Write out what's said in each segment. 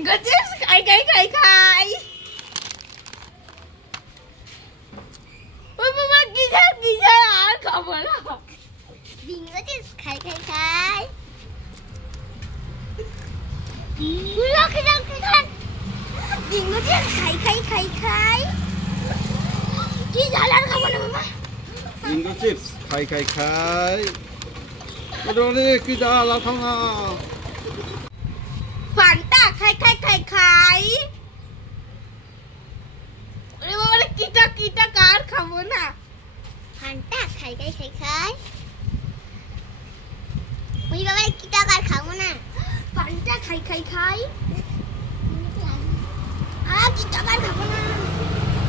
Bingo chips খাই খাই খাই খাই। ওই বাবা কি ঝাল আর খাবো না। বিঙ্গো চিপস খাই খাই খাই। বিঙ্গো চিপস খাই খাই খাই খাই। কি ঝাল আর খাবো না বাবা। বিঙ্গো চিপস খাই খাই খাই। ওরে কি ঝাল আর খাও না। ফান্টা খাই খাই খাই খাই। ওরে বাবা কিটা কার খাবো না। ফান্টা খাই খাই খাই খাই। ওই বাবা কিটা কার খাবো না। ফান্টা খাই খাই খাই। কিটা কার খাবো না।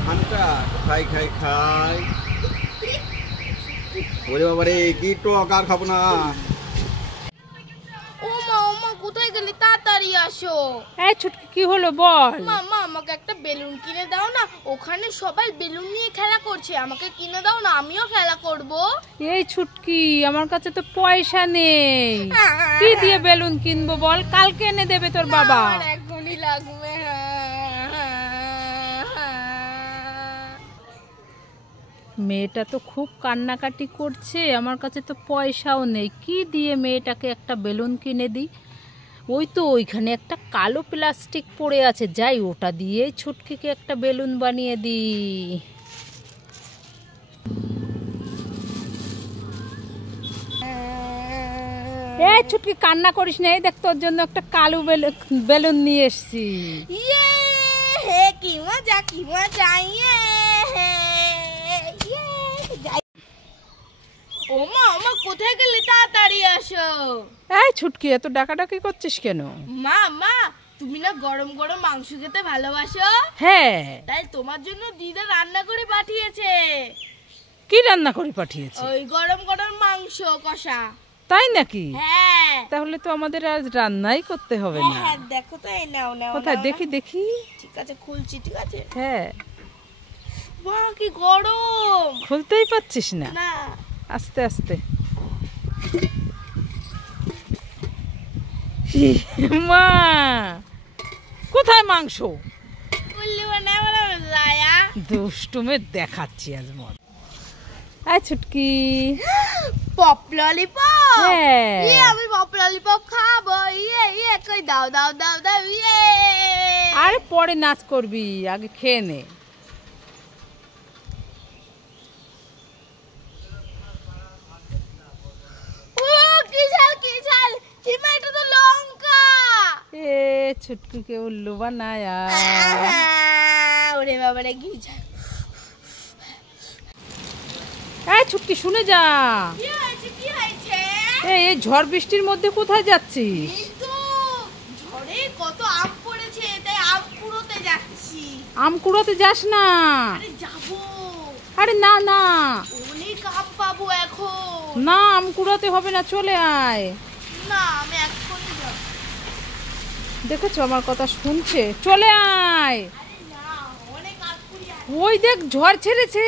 ফান্টা খাই খাই খাই। ওরে বাবা রে কি টক আর খাবো না। ওমা কোথায় গেলি তাড়াতাড়ি আসো। এই ছুটকি কি হলো বল। মামা আমাকে একটা বেলুন কিনে দাও না, ওখানে সবাই বেলুন নিয়ে খেলা করছে, আমাকে কিনে দাও না, আমিও খেলা করব। এই ছুটকি আমার কাছে তো পয়সা নেই, কি দিয়ে বেলুন কিনবো বল, কালকে এনে দেবে তোর বাবা। আমার এখনই লাগবে। মেয়েটা তো খুব কান্নাকাটি করছে, আমার কাছে তো পয়সাও নেই, কি দিয়ে মেয়েটাকে একটা বেলুন কিনে দিই। ওই তো ওইখানে একটা কালো প্লাস্টিক পড়ে আছে, যাই ওটা দিয়ে ছুটকিকে একটা বেলুন বানিয়ে দিই। এই ছুটকি কান্না করিস না, এই দেখ তোর জন্য একটা কালো বেলুন নিয়ে এসেছি। ইয়ে হে কি মজা কি মজা। ইয়ে ওমা কোথায় গেলে তাড়াতাড়ি আসো। এই ছুটকি এত ডাকাডাকি করছিস কেন? মা তুমি না গরম গরম মাংস খেতে ভালোবাসো। হ্যাঁ তাই তোমার জন্য দিদা রান্না করে পাঠিয়েছে। কি রান্না করে পাঠিয়েছে? ওই গরম গরম মাংস কষা। তাই নাকি? হ্যাঁ তাহলে তো আমাদের আজ রান্নাই করতে হবে না। হ্যাঁ দেখো তো, এই নাও কোথায় দেখি দেখি। ঠিক আছে খুলছি, ঠিক আছে। হ্যাঁ মা কি গরম, খুলতেই পারছিস না। না আস্তে আস্তে। মা কোথায় মাংস? দুষ্টুমে দেখাচ্ছি আজ মত। Chhutki pop lollipop. হ্যাঁ আমি পপ ললিপপ খাবো। ইয়ে কই দাও দাও দাও দাও। ইয়ে আরে পরে নাচ করবি, আগে খেয়ে নে। এ ছুটকিকে উল্লু বানায়া। ওরে বাবা রে কি ঝাল। এই ছুটকি শুনে যা। কি হয়েছে? এই ঝড় বৃষ্টির মধ্যে কোথায় যাচ্ছিস? ঝড়ে কত আম পড়েছে, তাই আম কুড়োতে যাচ্ছি। আম কুড়োতে যাস না। আরে যাবো। আরে না না, অনেক আম পাবো এখন। না আম কুড়াতে হবে না, চলে আয়। না আমি এক্ষুনি যাব। দেখেছো আমার কথা শুনছে, চলে আয়। আরে না অনেক আম কুড়িয়ে। ওই দেখ ঝড় ছেড়েছে।